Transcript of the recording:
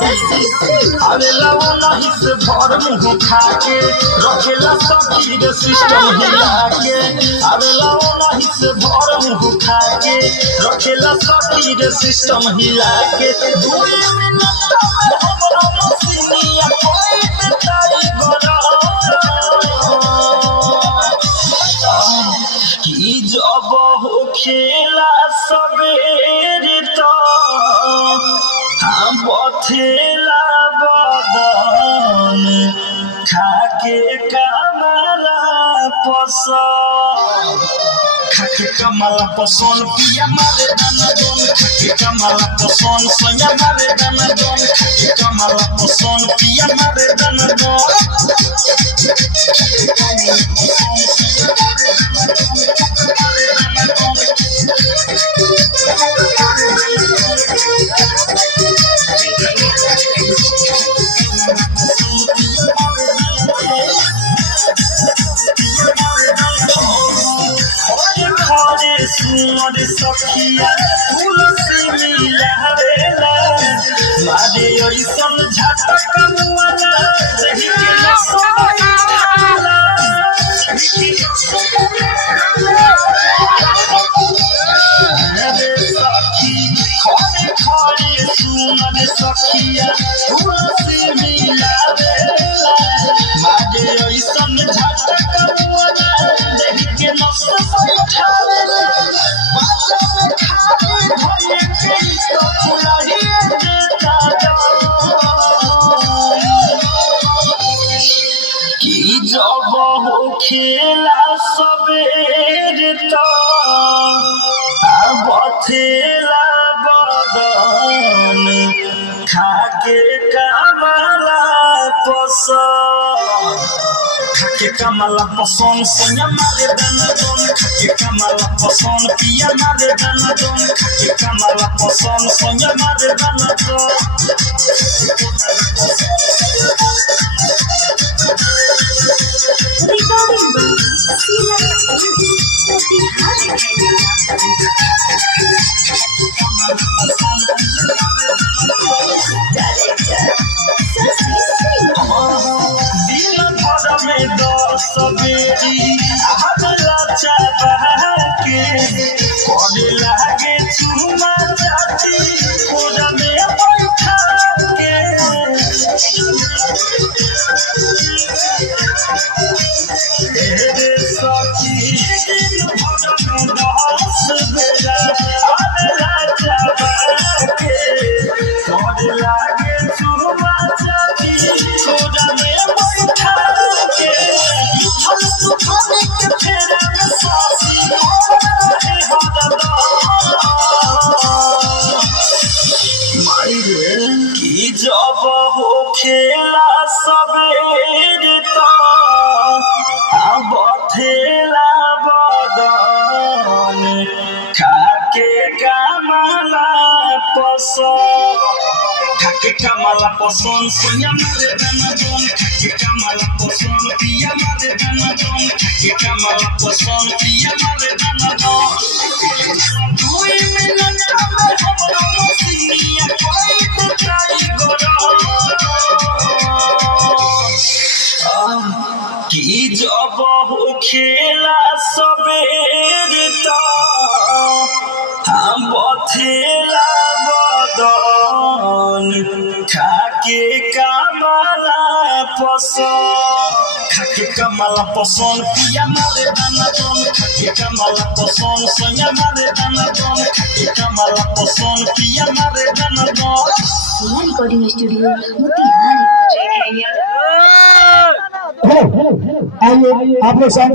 आवेला वो नहीं से भर मुँह खाके रखेला सखी रे सिस्टम हिला के। आवेला वो नहीं से भर मुँह खाके रखेला सखी रे सिस्टम हिला के। 2 मिनट में हमरा मसीनिया कोई ताई गोरा कि जब हो खेला सबेरे तो हम बथेला बदन खाके कमला पसंद खाके कमला पसंद पिया मारे दाना दोन खाके कमला पसंद सोया मारे दाना दोन खाके कमला पसंद पिया मारे दाना दोन सुमर सखिया तुलसी मिलावेला मारे ओइसन झटक मुआला रही के सोहाला रे सखी खरे खरे सुमर सखिया तुलसी मिलावेला मारे ओइसन झटक मुआला रही के सोहाला कि जब हो खेला सबेरे तो बथेला बदन खाके कमला पसंद खाके कमला पसंद सोया मारे दाना दोन खाके कमला पसंद पिया मारे दाना दोन खाके कमला पसंद सोया मारे दाना दोन सबेरी हमरा चाबा के करे लागे चुमा चाची कोरा में बैठा के रे सखी हमरा में 10 बेला हमरा चाबा के करे लागे चुमा चाची कोरा में बैठा के कि जब हो खेला सबेरे तो बथेला बदन खाके कमला पसंद खाके कमला पसंद सोया मारे दाना दोन खाके कमला पसंद पिया मारे दाना दोन खाके कमला पसंद पिया मारे दाना दोन 2 मिनट में हमरा मसीनिया कोई ताई गोरा कि जब हो खेला सबेरे तो हम बथेला बदन खाके कमला पसंद खाके कमला पसंद पिया मारे दाना दोन खाके कमला पसंद सोया मारे दाना दोन खाके कमला पसंद पिया मारे दाना दोन रिकॉर्डिंग स्टूडियो मोतिहारी। आइए आप लोग शांत